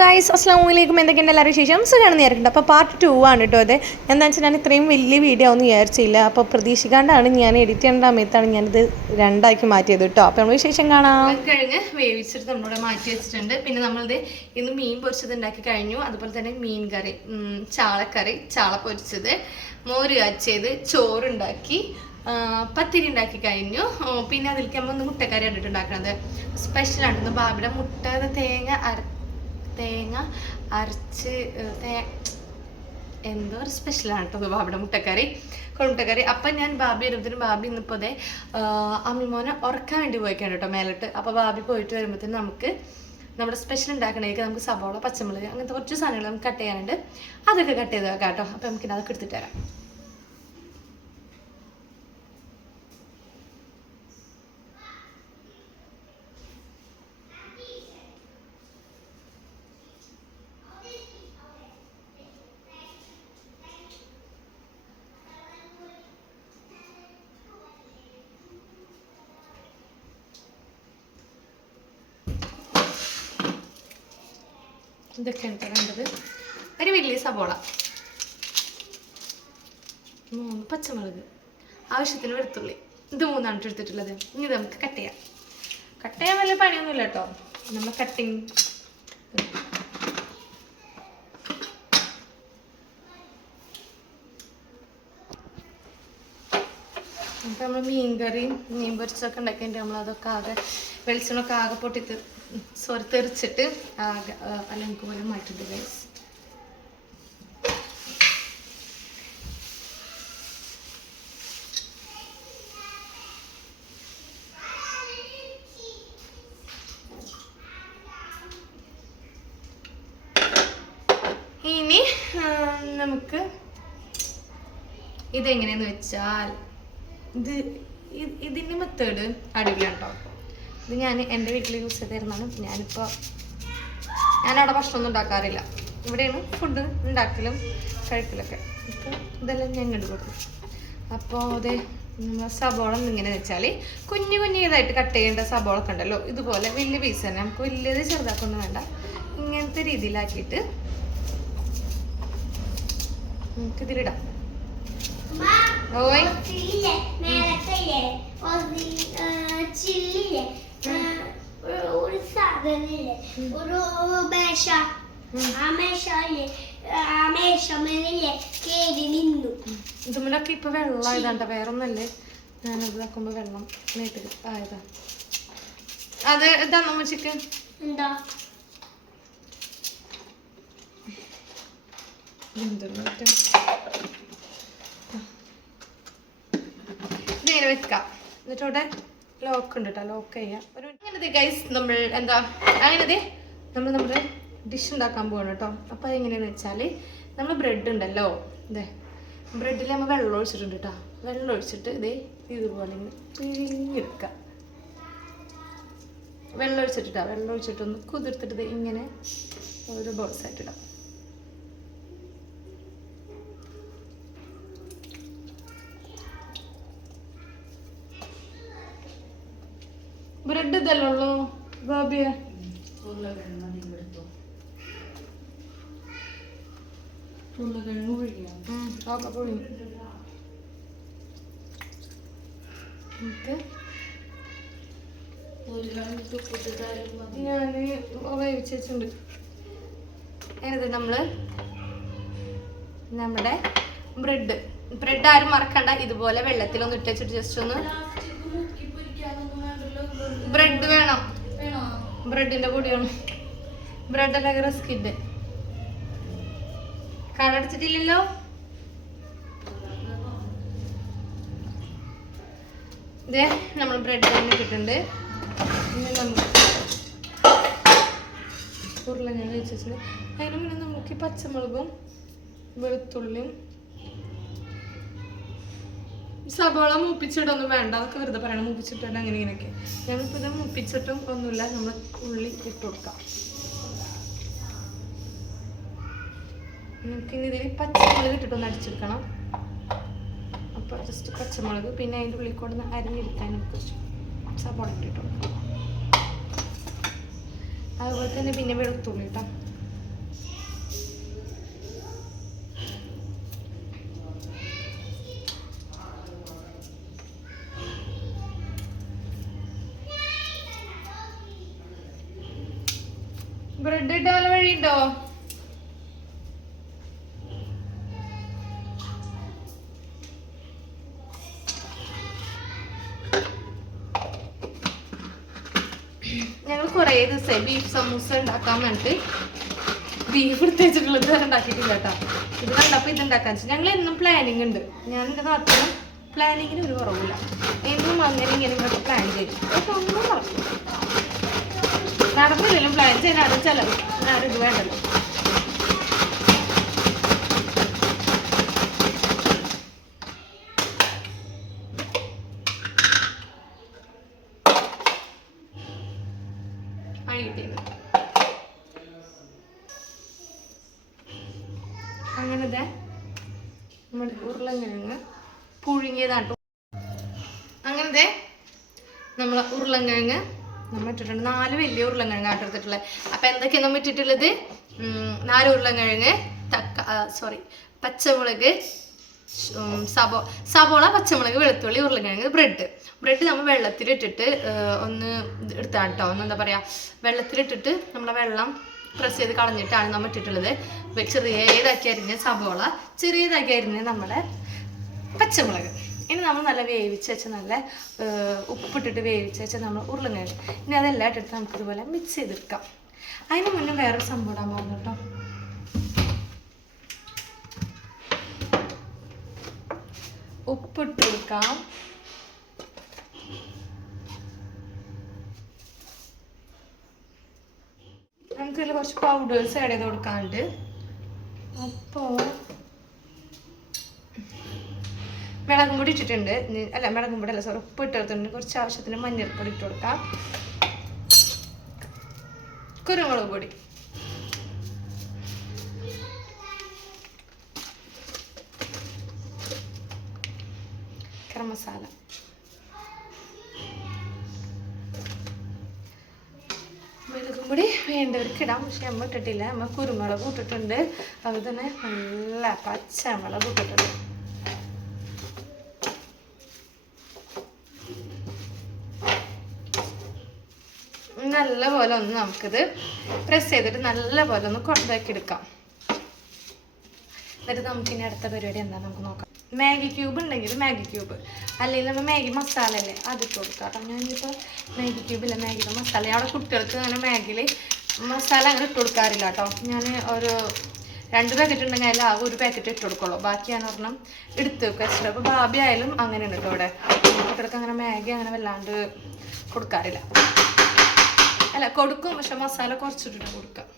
Guys അസ്സാം വലൈക്കും എന്തൊക്കെയുണ്ട് എല്ലാവരും ശേഷം സുഖമാണെന്ന് വിചാരിക്കുന്നുണ്ട്. അപ്പോൾ പാർട്ട് ടു ആണ് കേട്ടോ അത് എന്താണെന്ന് വെച്ചാൽ ഞാൻ ഇത്രയും വലിയ വീഡിയോ ഒന്നും വിചാരിച്ചില്ല. അപ്പോൾ പ്രതീക്ഷിക്കാണ്ടാണ് ഞാൻ എഡിറ്റ് ചെയ്യേണ്ട സമയത്താണ് ഞാനിത് രണ്ടാക്കി മാറ്റിയത് കേട്ടോ. അപ്പോൾ നമ്മൾ ശേഷം കാണാം. കഴിഞ്ഞ് വേവിച്ചിട്ട് നമ്മളിവിടെ മാറ്റി വെച്ചിട്ടുണ്ട്. പിന്നെ നമ്മളിത് ഇന്ന് മീൻ പൊരിച്ചത് ഉണ്ടാക്കി കഴിഞ്ഞു. അതുപോലെ തന്നെ മീൻ കറി ചാളക്കറി ചാള പൊരിച്ചത് മോര് കാച്ചത് ചോറുണ്ടാക്കി പത്തിരി ഉണ്ടാക്കി കഴിഞ്ഞു. പിന്നെ അതിലേക്ക് നമ്മൾ ഒന്ന് മുട്ടക്കറി കണ്ടിട്ട് ഉണ്ടാക്കുന്നത് സ്പെഷ്യലാണ് ബാബിയുടെ മുട്ട തേങ്ങ അര തേങ്ങ അരച്ച് എന്തോ ഒരു സ്പെഷ്യലാണ് കേട്ടോ ബാബിയുടെ മുട്ടക്കറി കുഴമുട്ടക്കറി അപ്പം ഞാൻ ബാബി വരുമ്പോഴത്തേനും ബാബി ഇന്നിപ്പോൾ അതെ അമ്മിമോനെ ഉറക്കാൻ വേണ്ടി പോയിക്കാണ് കേട്ടോ മേലോട്ട്. അപ്പോൾ ബാബി പോയിട്ട് വരുമ്പോഴത്തേനും നമുക്ക് നമ്മുടെ സ്പെഷ്യൽ ഉണ്ടാക്കണേക്ക് നമുക്ക് സവാള പച്ചമുളക് അങ്ങനത്തെ കുറച്ച് സാധനങ്ങൾ നമുക്ക് കട്ട് ചെയ്യാനുണ്ട്. അതൊക്കെ കട്ട് ചെയ്ത് വെക്കാം കേട്ടോ അപ്പം നമുക്ക് അതൊക്കെ എടുത്തിട്ട് തരാം ഇതൊക്കെയാണ് കേട്ടോ വേണ്ടത് ഒരു വലിയ സവോള. മൂന്ന് പച്ചമുളക്. ആവശ്യത്തിന് വെളുത്തുള്ളി. ഇത് മൂന്നാണ് എടുത്തിട്ടുള്ളത്. ഇനി നമുക്ക് കട്ട് ചെയ്യാം. കട്ട് ചെയ്യാൻ വലിയ പണിയൊന്നുമില്ല കേട്ടോ നമ്മൾ കട്ടിങ് അപ്പം നമ്മൾ മീൻ കറിയും മീൻ പൊരിച്ചൊക്കെ ഉണ്ടാക്കിയിട്ട് നമ്മൾ അതൊക്കെ ആകെ വെളിച്ചെണ്ണൊക്കെ ആകെ പൊട്ടി സോറി തെറിച്ചിട്ട് ആകെ അല്ല നമുക്ക് പോലെ മാറ്റിട്ട് ഗൈസ് ഇനി നമുക്ക് ഇതെങ്ങനെയെന്ന് വെച്ചാൽ ഇത് ഇ- ഇതിന്റെ മെത്തേഡ് അടിപൊളിയാണ് കേട്ടോ ഇത് ഞാൻ എന്റെ വീട്ടിൽ യൂസ് ചെയ്തിരുന്നാണ് ഞാനിപ്പോൾ ഞാനവിടെ ഭക്ഷണമൊന്നും ഉണ്ടാക്കാറില്ല. ഇവിടെയാണ് ഫുഡ് ഉണ്ടാക്കലും കഴിക്കലൊക്കെ. ഇപ്പോൾ ഇതെല്ലാം ഞാൻ ഇങ്ങോട്ട് കൊടുക്കും. അപ്പോൾ അത് സബോള ഇങ്ങനെ വെച്ചാൽ കുഞ്ഞു കുഞ്ഞിതായിട്ട് കട്ട് ചെയ്യേണ്ട സബോള ഒക്കെ ഉണ്ടല്ലോ. ഇതുപോലെ വലിയ പീസ് തന്നെ. നമുക്ക് വലിയത് ചെറുതാക്കൊന്നും വേണ്ട. ഇങ്ങനത്തെ രീതിയിലാക്കിയിട്ട് നമുക്ക് ഇതിലിടാം ഓയ് ഒരു സാധനമില്ലേ ഒരു മേശ. ആ മേശയില്ലേ ആ മേശമേലില്ലേ? കേറി നിന്നു. ഇതുമ്മലൊക്കെ ഇപ്പൊ വെള്ളം ആയതാണ്ട വേറെ ഒന്നല്ലേ ഞാനത് ഇതാക്കുമ്പോ വെള്ളം നേട്ട് ആയതാ. അത് ഇതാണോ മുച്ചിക്ക് എന്താ? നേരെ വെക്കാം. എന്നിട്ട് അവിടെ ലോക്ക് ഉണ്ട് കേട്ടോ ലോക്ക് ചെയ്യാം. ഒരു അങ്ങനത്തെ ഗൈസ് നമ്മൾ എന്താ അങ്ങനത്തെ നമ്മൾ നമ്മുടെ ഡിഷ് ഉണ്ടാക്കാൻ പോകണം കേട്ടോ അപ്പോൾ അതെങ്ങനെയാണെന്ന് വെച്ചാൽ നമ്മൾ ബ്രെഡ് ഉണ്ടല്ലോ ഇതേ ബ്രെഡിൽ നമ്മൾ വെള്ളം ഒഴിച്ചിട്ടുണ്ട് കേട്ടോ വെള്ളം ഒഴിച്ചിട്ട് ഇതേ ഇതുപോലെ ഇങ്ങനെ പിഴിഞ്ഞെടുക്കുക വെള്ളം ഒഴിച്ചിട്ടിട്ടാ വെള്ളം ഒഴിച്ചിട്ടൊന്ന് കുതിർത്തിട്ട് ഇങ്ങനെ ഓരോ ബോൾസ് ആയിട്ടിടാം ബ്രെഡ് ഇതല്ലേ ഉള്ളൂ ബാബിയ പോയി ഞാൻ വേവിച്ച് വെച്ചിട്ടുണ്ട് എന്നിട്ട് നമ്മൾ. നമ്മുടെ ബ്രെഡ്. ബ്രെഡ് ആരും മറക്കണ്ട. ഇതുപോലെ വെള്ളത്തിലൊന്ന് ഇട്ട് വെച്ചിട്ട് ജസ്റ്റ് ഒന്ന് ബ്രെഡ് വേണം. ബ്രെഡിന്റെ പൊടി വേണം ബ്രെഡ് അല്ലെങ്കിൽ റസ്കിന്റെ കടടിച്ചിട്ടില്ലല്ലോ ഇതേ നമ്മൾ ബ്രെഡ് തന്നെ ഇട്ടിട്ടുണ്ട്. ഇനി നമുക്ക് ഉരുളഞ്ഞാൽ വെച്ചിട്ടുണ്ട് അതിന് മുന്നേ നമുക്ക് പച്ചമുളകും വെളുത്തുള്ളിയും സവാള മൂപ്പിച്ചിട്ടൊന്നും വേണ്ട. അതൊക്കെ വെറുതെ പറയണം. മൂപ്പിച്ചിട്ടുണ്ട് അങ്ങനെ ഇങ്ങനെയൊക്കെ. ഞങ്ങളിപ്പോൾ ഇത് മൂപ്പിച്ചിട്ടും ഒന്നുമില്ല. നമ്മൾ ഉള്ളി ഇട്ട് കൊടുക്കാം. നമുക്ക് ഇതിൽ പച്ചമുളക് ഇട്ടിട്ടൊന്ന് അടിച്ചെടുക്കണം. അപ്പോൾ ജസ്റ്റ് പച്ചമുളക് പിന്നെ അതിന്റെ ഉള്ളിൽ കൊടുന്ന് അരിഞ്ഞെടുക്കാൻ കുറച്ച് സവോള ഇട്ടിട്ടു അതുപോലെ തന്നെ പിന്നെ വെളുത്തുള്ളി കേട്ടോ ബ്രെഡ് ഇട്ടാൽ വഴിയുണ്ടോ? കുറേ ബീഫ് സമൂസ ഉണ്ടാക്കാൻ വേണ്ടിട്ട് ബീഫ് എടുത്ത് വെച്ചിട്ടുള്ളത് ഉണ്ടാക്കിയിട്ടില്ല കേട്ടോ. ഇത് കണ്ടപ്പോൾ ഇത് ഉണ്ടാക്കാൻ വെച്ചാൽ ഞങ്ങൾ എന്നും പ്ലാനിങ് ഉണ്ട്. ഞാൻ എന്റെ നാട്ടിലും പ്ലാനിങ്ങിന് ഒരു കുറവില്ല. എന്നും അങ്ങനെ ഇങ്ങനെ ഇങ്ങോട്ട് പ്ലാൻ ചെയ്യും. നടന്നില്ലെങ്കിലും പ്ലാൻ ചെയ്യാനാണ് ചിലവ്. ഇത് വേണ്ടല്ലോ അഴിയിട്ടേക്ക് അങ്ങനത്തെ നമ്മുടെ ഉരുളങ്കിഴങ്ങ് പുഴുങ്ങിയതാട്ടോ അങ്ങനത്തെ നമ്മൾ ഉരുളങ്കിഴങ്ങ് നമ്മൾ ഇട്ടിട്ടുണ്ട്. നാല് വലിയ ഉരുളങ്കിഴങ്ങ് ആട്ടോ എടുത്തിട്ടുള്ളത്. അപ്പം എന്തൊക്കെയാണ് നമ്മൾ ഇട്ടിട്ടുള്ളത്? നാല് ഉരുളങ്കിഴങ്ങ് തക്ക സോറി പച്ചമുളക് സബോ സബോള പച്ചമുളക് വെളുത്തുള്ളി ഉരുളക്കിഴങ്ങ് ബ്രെഡ്. ബ്രെഡ് നമ്മൾ വെള്ളത്തിലിട്ടിട്ട് ഒന്ന് എടുത്താണ് കേട്ടോ. ഒന്ന് എന്താ പറയുക വെള്ളത്തിലിട്ടിട്ട് നമ്മളെ വെള്ളം പ്രസ് ചെയ്ത് കളഞ്ഞിട്ടാണ് നമ്മൾ ഇട്ടിട്ടുള്ളത്. ചെറിയതാക്കി അരിഞ്ഞ സബോള ചെറിയതാക്കി അരിഞ്ഞ നമ്മുടെ പച്ചമുളക്. ഇനി നമ്മൾ നല്ല വേവിച്ച് വെച്ച നല്ല ഉപ്പിട്ടിട്ട് വേവിച്ച് വെച്ച നമ്മൾ ഉരുളക്കിഴങ്ങ് ഇനി അതെല്ലാം ഇട്ടിട്ട് നമുക്ക് ഇതുപോലെ മിക്സ് ചെയ്തെടുക്കാം. അതിന് മുന്നേ വേറൊരു സംഭവം ഇടാൻ പോകുന്നു കേട്ടോ. ഉപ്പിട്ട് കൊടുക്കാം നമുക്ക് കുറച്ച് പൗഡേഴ്സ് ആഡ് ചെയ്ത് കൊടുക്കാനുണ്ട്. അപ്പോൾ മിളകും പൊടി ഇട്ടിട്ടുണ്ട്. അല്ല മിളകും പൊടി അല്ല സോറി ഉപ്പ് ഇട്ടെടുത്തിട്ടുണ്ട് കുറച്ച് ആവശ്യത്തിന് മഞ്ഞൾപ്പൊടി ഇട്ട് കൊടുക്കാം. കുരുമുളക് പൊടി. മസാല. മുളകും പൊടി വേണ്ടവർക്ക് ഇടാം പക്ഷെ നമ്മൾ ഇട്ടിട്ടില്ല. നമ്മൾ കുരുമുളക് ഇട്ടിട്ടുണ്ട്. അതുപോലെ തന്നെ നല്ല പച്ചമുളക് ഇട്ടിട്ടുണ്ട്. നല്ല പോലെ ഒന്ന് നമുക്കിത് പ്രസ് ചെയ്തിട്ട് നല്ല പോലെ ഒന്ന് കൊണ്ടാക്കി എടുക്കാം. എന്നിട്ട് നമുക്ക് ഇനി അടുത്ത പരിപാടി എന്താ നമുക്ക് നോക്കാം. മാഗി ക്യൂബ് ഉണ്ടെങ്കിൽ മാഗി ക്യൂബ്. അല്ലെങ്കിൽ നമ്മൾ മാഗി മസാല അല്ലേ? അതിട്ട് കൊടുക്കാം കേട്ടോ. ഞാനിപ്പോൾ മാഗി ക്യൂബില്ല മാഗിയുടെ മസാല. അവിടെ കുട്ടികൾക്ക് അങ്ങനെ മാഗിയിൽ മസാല അങ്ങനെ ഇട്ട് കൊടുക്കാറില്ല കേട്ടോ. ഞാൻ ഒരു രണ്ട് പാക്കറ്റ് ഉണ്ടെങ്കിൽ അതിൽ ആകെ ഒരു പാക്കറ്റ് ഇട്ട് കൊടുക്കുള്ളൂ. ബാക്കി ഞാൻ ഒരെണ്ണം എടുത്ത് വെക്കുക വെച്ചിട്ട് അപ്പോൾ ബാബി ആയാലും അങ്ങനെ ഉണ്ട് കേട്ടോ ഇവിടെ. കുട്ടികൾക്ക് അങ്ങനെ മാഗി അങ്ങനെ വല്ലാണ്ട് കൊടുക്കാറില്ല. അല്ല കൊടുക്കും. പക്ഷെ മസാല കുറച്ചിട്ടിട്ട് കൊടുക്കാം.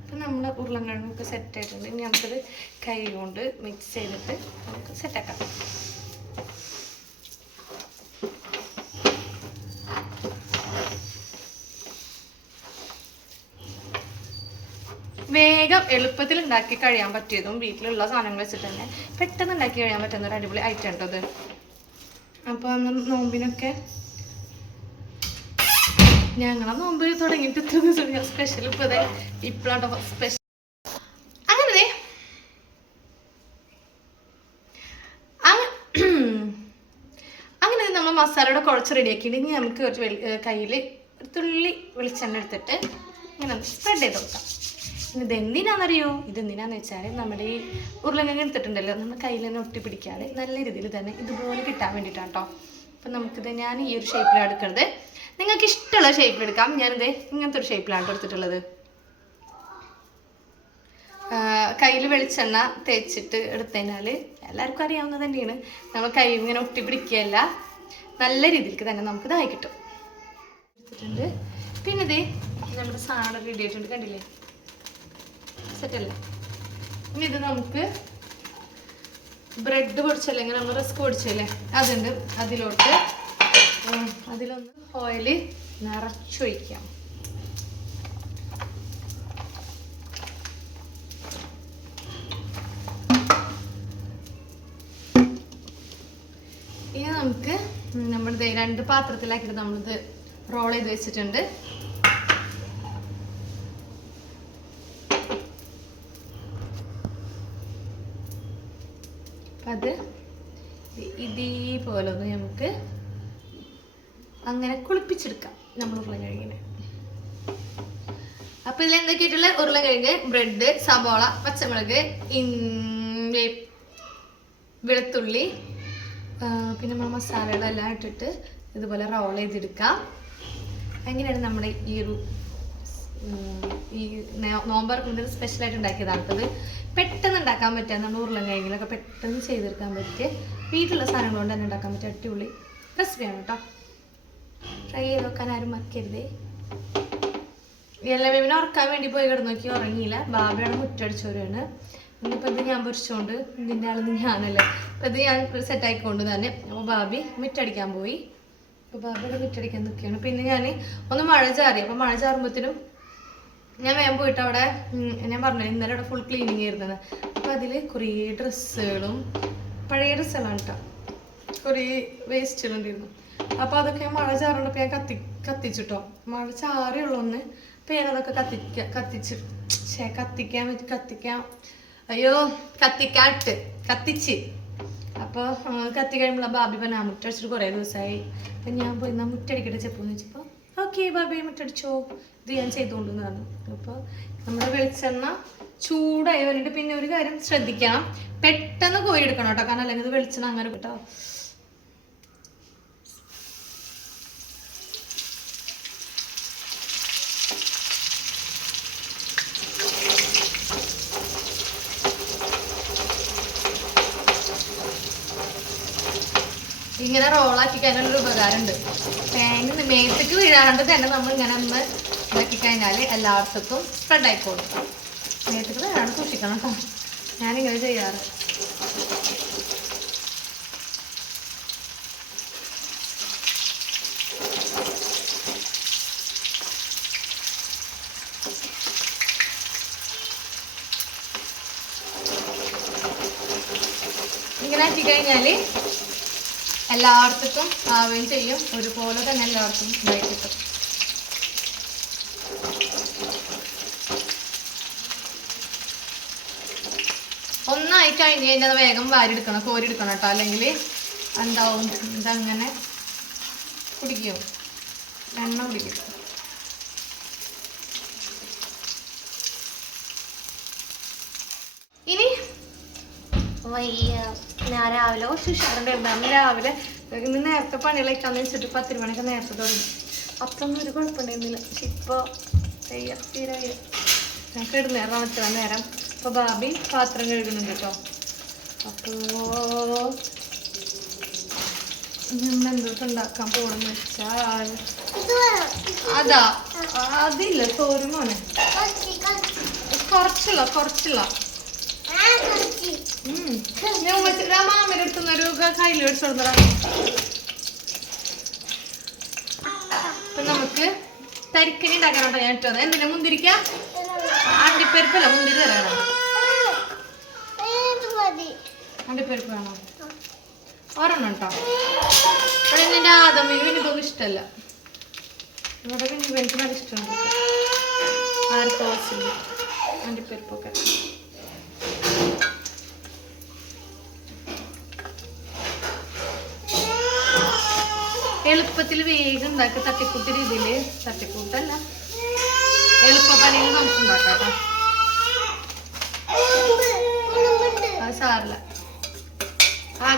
അപ്പം നമ്മൾ ഉരുളങ്കിഴങ്ങൊക്കെ സെറ്റ് ആയിട്ടുണ്ട്. ഇനി നമുക്കത് കൈ കൊണ്ട് മിക്സ് ചെയ്തിട്ട് നമുക്ക് സെറ്റാക്കാം വേഗം എളുപ്പത്തിൽ ഉണ്ടാക്കി കഴിയാൻ പറ്റിയതും വീട്ടിലുള്ള സാധനങ്ങൾ വെച്ചിട്ട് തന്നെ പെട്ടെന്ന് ഉണ്ടാക്കി കഴിയാൻ പറ്റുന്ന ഒരു അടിപൊളി ഐറ്റം ഉണ്ടോ അത്? അപ്പോൾ നോമ്പിനൊക്കെ ഞങ്ങളെ നോമ്പ് തുടങ്ങിയിട്ട് ഇത്ര ദിവസം സ്പെഷ്യൽ ഇപ്പോൾ അതെ ഇപ്പോഴാണ് സ്പെഷ്യൽ അങ്ങനെ അങ്ങനെ നമ്മൾ മസാലയുടെ കുഴച്ച് റെഡിയാക്കിയിട്ട് ഇനി നമുക്ക് ഒരു കയ്യിൽ ഒരു തുള്ളി വെളിച്ചെണ്ണ എടുത്തിട്ട് ഇങ്ങനെ സ്പ്രെഡ് ചെയ്ത് കൊടുക്കാം. ഇനി ഇതെന്തിനാണെന്നറിയോ ഇതെന്തിനാന്ന് വെച്ചാൽ നമ്മുടെ ഈ ഉരുളങ്കിഴങ്ങ് എടുത്തിട്ടുണ്ടല്ലോ. നമ്മൾ കയ്യിൽ തന്നെ ഒട്ടി പിടിക്കാതെ നല്ല രീതിയിൽ തന്നെ ഇതുപോലെ കിട്ടാൻ വേണ്ടിയിട്ടാണ് കേട്ടോ അപ്പം നമുക്കിത് ഞാൻ ഈ ഒരു ഷേപ്പിലാണ് എടുക്കുന്നത് നിങ്ങൾക്ക് ഇഷ്ടമുള്ള ഷേപ്പിൽ എടുക്കാം. ഞാനിത് ഇങ്ങനത്തെ ഒരു ഷേപ്പിലാണ് എടുത്തിട്ടുള്ളത് കയ്യിൽ വെളിച്ചെണ്ണ തേച്ചിട്ട് എടുത്തതിനാൽ എല്ലാവർക്കും അറിയാവുന്നത് തന്നെയാണ്. നമ്മൾ കൈ ഇങ്ങനെ ഒട്ടി പിടിക്കുകയല്ല നല്ല രീതിക്ക് തന്നെ നമുക്ക് ഇതായി കിട്ടും. എടുത്തിട്ടുണ്ട്. പിന്നെ ഇതേ നമ്മുടെ സാധനം റെഡി ആയിട്ടുണ്ട് കണ്ടില്ലേ? സെറ്റല്ലേ ഇനി ഇത് നമുക്ക് ബ്രെഡ് പൊടിച്ചല്ലേ? ഇങ്ങനെ നമ്മൾ റിസ്ക് പൊടിച്ചല്ലേ? അതുണ്ട്. അതിലോട്ട് അതിലൊന്ന് ഓയിൽ നിറച്ചൊഴിക്കാം. ഇനി നമുക്ക് നമ്മൾ രണ്ട് പാത്രത്തിലാക്കിയിട്ട് നമ്മളിത് റോൾ ചെയ്ത് വെച്ചിട്ടുണ്ട്. അത് ഇതേപോലെ നമുക്ക് അങ്ങനെ കുളിപ്പിച്ചെടുക്കാം. നമ്മൾ ഉരുളക്കിഴങ്ങിനെ അപ്പൊ ഇതിൽ എന്തൊക്കെയായിട്ടുള്ള ഉരുളക്കിഴങ്ങ് ബ്രെഡ് സബോള പച്ചമുളക് വെളുത്തുള്ളി പിന്നെ നമ്മൾ മസാലകളെല്ലാം ഇട്ടിട്ട് ഇതുപോലെ റോൾ ചെയ്തെടുക്കാം. അങ്ങനെയാണ് നമ്മുടെ ഈ ഒരു ഈ നോമ്പറക്കുന്നതിന് സ്പെഷ്യലായിട്ട് ഉണ്ടാക്കിയതാണ് അത് പെട്ടെന്ന് ഉണ്ടാക്കാൻ പറ്റുക. നമ്മൾ ഉരുളക്കിഴങ്ങിലൊക്കെ പെട്ടെന്ന് ചെയ്തെടുക്കാൻ പറ്റിയ വീട്ടിലുള്ള സാധനങ്ങൾ കൊണ്ട് തന്നെ ഉണ്ടാക്കാൻ പറ്റിയ അടിപൊളി റെസിപ്പിയാണ് കേട്ടോ. ട്രൈ ചെയ്ത് നോക്കാൻ ആരും മറക്കരുതേ. എല്ലാവരും ഉറക്കാൻ വേണ്ടി പോയി കിടന്നു. നോക്കി ഉറങ്ങിയില്ല. ബാബയാണ് മുറ്റടിച്ചവരാണ്. ഇന്നിപ്പോൾ ഇത് ഞാൻ പൊരിച്ചോണ്ട് ഇതിന്റെ ആളെന്ന് ഞാനല്ലേ. അപ്പം ഇത് ഞാൻ സെറ്റ് ആക്കിക്കൊണ്ട് തന്നെ. അപ്പോൾ ബാബി മുറ്റടിക്കാൻ പോയി. അപ്പോൾ ബാബിയുടെ മുറ്റടിക്കാൻ നിൽക്കുകയാണ് പിന്നെ ഞാൻ ഒന്ന് മഴ ചാറി. അപ്പോൾ മഴ ചാറുമ്പോഴത്തേനും ഞാൻ വേഗം പോയിട്ട് അവിടെ ഞാൻ പറഞ്ഞു ഇന്നലെ അവിടെ ഫുൾ ക്ലീനിങ് ആയിരുന്നത് അപ്പോൾ അതിൽ കുറേ ഡ്രസ്സുകളും പഴയ ഡ്രസ്സുകളാണ് കേട്ടോ കുറേ വേസ്റ്റുകളുണ്ടായിരുന്നു അപ്പോൾ അതൊക്കെ മഴ ചാറുണ്ടപ്പോൾ ഞാൻ കത്തി കത്തിച്ചിട്ടോ. മഴ ചാറിയുള്ളൂ ഒന്ന്. അപ്പോൾ ഞാൻ അതൊക്കെ കത്തിക്ക കത്തിച്ച്. ശേ കത്തിക്കാൻ പറ്റി കത്തിക്കാൻ അയ്യോ കത്തിക്കാട്ട് കത്തിച്ച്. അപ്പൊ കത്തി കഴിയുമ്പോൾ ബാബി പറഞ്ഞ ആ മുട്ടടിച്ചിട്ട് കുറേ ദിവസമായി അപ്പം ഞാൻ പോയി എന്നാൽ മുട്ടടിക്കട്ടെ ചെപ്പെന്ന് വെച്ചപ്പോൾ ഓക്കെ ബാബി മുട്ടടിച്ചോ ഇത് ഞാൻ ചെയ്തുകൊണ്ടെന്ന് പറഞ്ഞു അപ്പോൾ നമ്മുടെ വെളിച്ചെണ്ണ ചൂടായി വന്നിട്ട് പിന്നെ ഒരു കാര്യം ശ്രദ്ധിക്കണം. പെട്ടെന്ന് കോരി എടുക്കണം കേട്ടോ. കാരണം അല്ലെങ്കിൽ വെളിച്ചെണ്ണ അങ്ങനെ കേട്ടോ. ഇങ്ങനെ റോളാക്കി കഴിഞ്ഞാൽ ഒരു ഉപകാരമുണ്ട്. തേങ്ങ മേത്തേക്ക് വീഴാണ്ട് തന്നെ നമ്മൾ ഇങ്ങനെ ഒന്ന് ഇതാക്കി കഴിഞ്ഞാൽ എല്ലാവർക്കും സ്പ്രെഡ് ആയിക്കോളും. മേത്തേക്ക് വീഴാണ്ട് സൂക്ഷിക്കണം കേട്ടോ. ഞാനിങ്ങനെ ചെയ്യാറ്. ഇങ്ങനെ ആക്കി കഴിഞ്ഞാൽ എല്ലായിടത്തും ആവുകയും ചെയ്യും. ഒരുപോലെ തന്നെ എല്ലാവർക്കും ഇതായി കിട്ടും. ഒന്നായി കഴിഞ്ഞ് കഴിഞ്ഞാൽ വേഗം വാരിയെടുക്കണം കോരിയെടുക്കണം കേട്ടോ. അല്ലെങ്കിൽ എന്താവും? ഇതങ്ങനെ കുടിക്കും. എണ്ണ കുടിക്കും. ഇനി വയ്യ. ഞാൻ രാവിലെ കുറച്ച് ഉഷാറുണ്ടായിരുന്നു അന്ന് രാവിലെ ഇന്ന് നേരത്തെ പണികളൊക്കെ വെച്ചിട്ട് പത്തിരി മണിക്ക് നേരത്തെ തുടങ്ങി. അപ്പം ഒരു കുഴപ്പമുണ്ടായിരുന്നില്ല. പക്ഷെ ഇപ്പോൾ വയ്യ തീരെ നേരം ഇത്ര നേരം. അപ്പോൾ ബാബി പാത്രം കഴുകുന്നുണ്ട് കേട്ടോ. അപ്പോൾ എന്തൊക്കെ ഉണ്ടാക്കാൻ പോകണമെന്ന് വെച്ചാൽ. അതാ അതില്ല തോരുമോനെ മോനെ കുറച്ച്, ഞാൻ കയ്യിൽ മേടിച്ചു കൊടുത്തടാ അപ്പൊ നമുക്ക് തരിക്കനി ഉണ്ടാക്കാനോട്ടോ ഞാൻ ഇട്ടത്. എന്തിനാ മുന്തിരിക്ക? അണ്ടിപ്പരിപ്പല്ല മുന്തിരി തരാനോ. അണ്ടിപ്പരിപ്പ് വേണോ? ഒരെണ്ണം കേട്ടോ അവിടെ എന്റെ ആദമിനും എനിക്കൊന്നും ഇഷ്ടമല്ല ഇവിടെ എനിക്ക് നല്ല ഇഷ്ടമുണ്ട്. ആർക്കും ആവശ്യമില്ല. അണ്ടിപ്പരിപ്പൊക്കെ എളുപ്പത്തിൽ വേഗം ഉണ്ടാക്കുക തട്ടിക്കൂട്ട് രീതിയിൽ തട്ടിക്കൂട്ടല്ല. എളുപ്പപ്പണിയിൽ നമുക്ക് ഉണ്ടാക്കാം സാറില്ല. ആ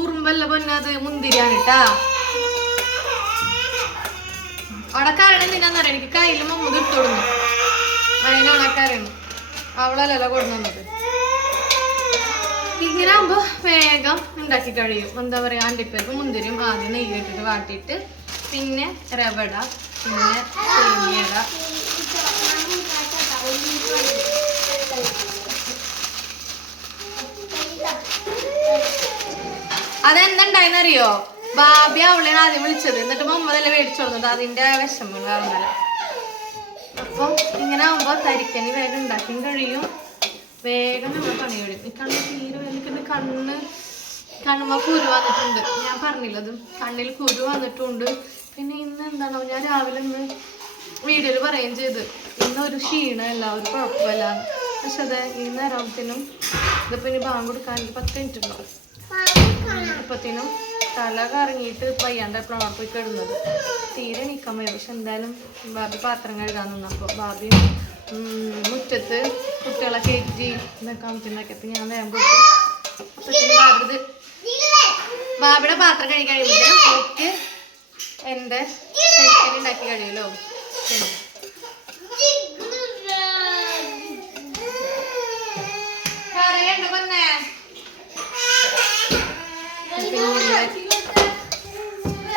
ഉറുമ്പല്ല പൊന്നത് മുന്തിരിയാണ് കേട്ടാ. അവിടെ കാരണം എന്തിനാന്നറിയാം എനിക്ക് കയ്യിൽ മുമ്പ് ഇട്ടു കൊടുന്നു. അതിനാണ് കരയുന്നു അവളല്ലല്ലോ കൊടുന്നത് ഇങ്ങനെ ആകുമ്പോൾ വേഗം ഉണ്ടാക്കി കഴിയും. എന്താ പറയുക അണ്ടിപ്പരിപ്പ് മുന്തിരിയും ആദ്യം നെയ്യിട്ടിട്ട് വാട്ടിയിട്ട് പിന്നെ റവട പിന്നെ തേങ്ങയുടെ അതെന്തുണ്ടായിന്നറിയോ? ബാബി അവളെയാണ് ആദ്യം വിളിച്ചത്. എന്നിട്ട് മുമ്പതല്ലേ മേടിച്ചു കൊടുത്തത്. അതിന്റെ വിഷമം കാണുന്നില്ല അപ്പം ഇങ്ങനെ ആവുമ്പോ തരിക്കനി വേഗം ഉണ്ടാക്കാൻ കഴിയും. വേഗം നമ്മൾ പണി കഴിയും ഈ കണ്ണ് കണ്ണുമ്മ കുരു വന്നിട്ടുണ്ട്. ഞാൻ പറഞ്ഞില്ലത്. കണ്ണിൽ കുരു വന്നിട്ടുണ്ട്. പിന്നെ ഇന്ന് എന്താണോ ഞാൻ രാവിലെ ഇന്ന് വീഡിയോയിൽ പറയുകയും ചെയ്ത്. ഇന്ന് ഒരു ക്ഷീണമല്ല ഒരു കുഴപ്പമില്ല. പക്ഷെ അതെ ഈ നേരത്തിനും ഇതിപ്പോ ഇനി ബാങ്ക് കൊടുക്കാൻ പത്ത് മിനിറ്റ് ഉണ്ടാവും ഇപ്പത്തിനും തല കറങ്ങിയിട്ട് വയ്യാണ്ടപ്പോഴാണ് പോയി കിടന്നത്. തീരെ നിൽക്കാൻ വയ്യ. പക്ഷെ എന്തായാലും ബാബി പാത്രം കഴുകാൻ നിന്നപ്പോൾ ബാബി മുറ്റത്ത് കുട്ടികളെ കയറ്റി ഇതൊക്കെ അമ്മത്തിണ്ടാക്കിയപ്പോൾ ഞാൻ വേഗം കൊടുത്തു. ബാബിത് ബാബിയുടെ പാത്രം കഴുകി കഴിയുമ്പോഴത്തേനും എനിക്ക് എന്റെ കഴിക്കാൻ ഉണ്ടാക്കി കഴിയുമല്ലോ. ശരി.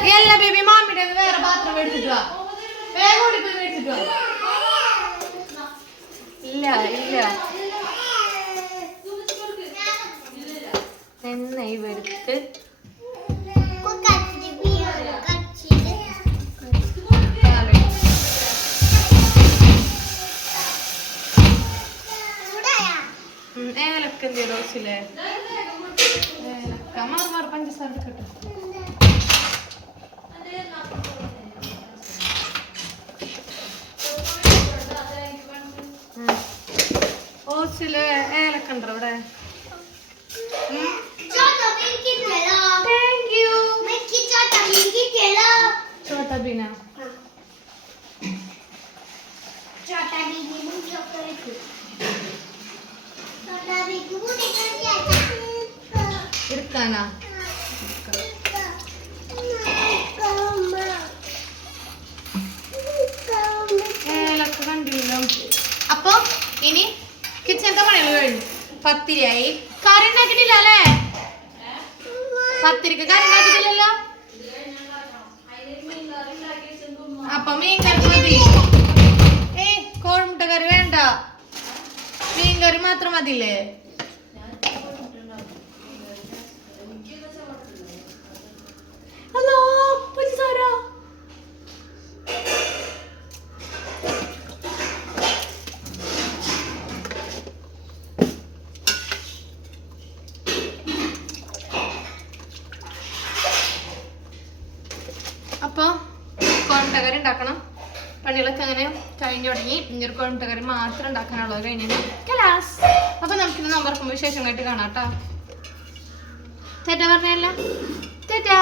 എല്ലാ ബേബി മാമിയുടെ വേറെ പാത്രം മേടിച്ചിട്ട് വാ. വേഗം ഓടി പോയി മേടിച്ചിട്ട് വാ. ഇല്ല ഇല്ല. എന്ന ഇവർക്ക് ഏലക്ക എന്ത് റോസിലെ ഏലക്ക. മാറി മാറി പഞ്ചസാര ഉം. ഓസിൽ ഏലക്ക ഉണ്ടോ ഇവിടെ. ചോട്ട ബീന എടുക്കാനാ ഏലക്ക കണ്ടില്ലല്ലോ അപ്പൊ ഇനി കിച്ചണത്തെ പണികൾ കഴിഞ്ഞു. പത്തിരിയായി. കറി ഉണ്ടാക്കിട്ടില്ല അല്ലേ പത്തിരിക്ക് കറി ഉണ്ടാക്കിട്ടില്ലല്ലോ അപ്പൊ മീൻകറി മതി. ഏ കോഴിമുട്ട കറി വേണ്ട. മീൻകറി മാത്രം മതിയില്ലേ? ഹലോ പഞ്ചസാര അപ്പോൾ കോഴിമുട്ടക്കറി ഉണ്ടാക്കണം. പണികളൊക്കെ അങ്ങനെ കഴിഞ്ഞു തുടങ്ങി. ഇനി മുട്ടക്കറി മാത്രം ഉണ്ടാക്കാനുള്ളത് കഴിഞ്ഞു കലാസ് അപ്പോൾ നമുക്കിന്ന് നോമ്പറക്കുമ്പോൾ വിശേഷമായിട്ട് കാണാം കേട്ടോ തെറ്റ പറഞ്ഞല്ല തെറ്റാ.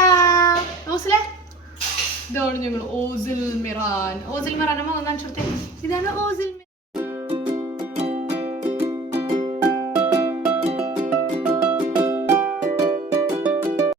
ഇതാണ് ഞങ്ങൾ ഓസിൽ മിറാൻ. ഓസിൽ മിറാൻ കാണിച്ചു കൊടുത്തേ. ഇതാണ് ഓസിൽ